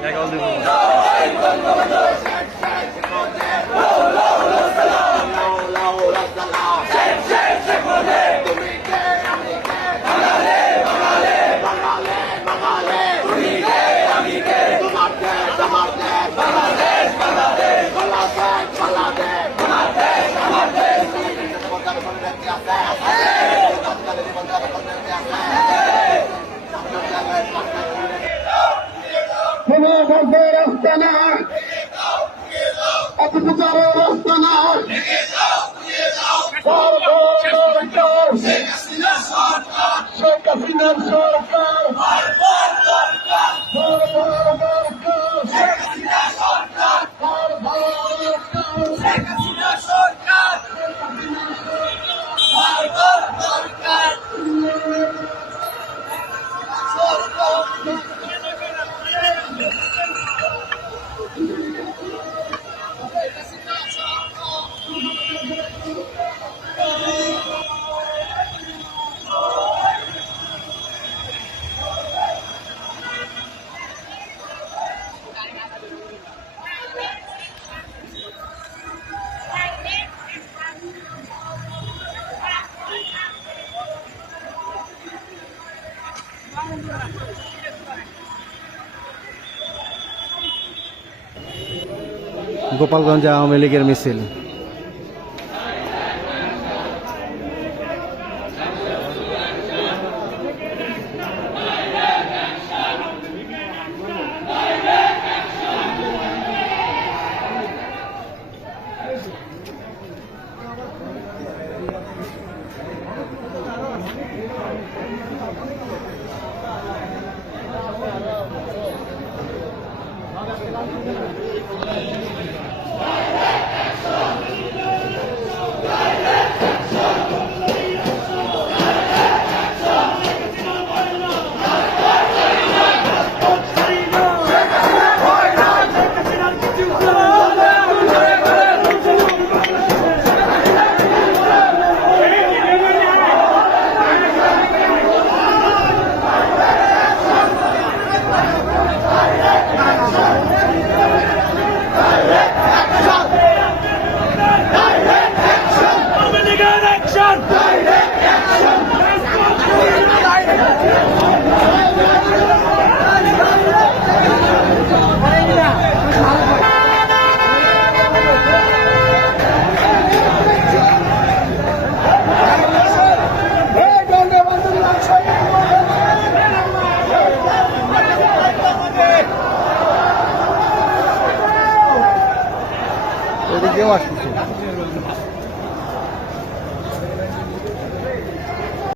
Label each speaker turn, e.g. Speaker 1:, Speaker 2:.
Speaker 1: এগারো
Speaker 2: গল্পের রাস্তা না অপপ্রচারের রাস্তা না সরকার। সরকার।
Speaker 1: গোপালগঞ্জ আওয়ামী লীগের মিছিল। どういうこと? এদিকেও আসছে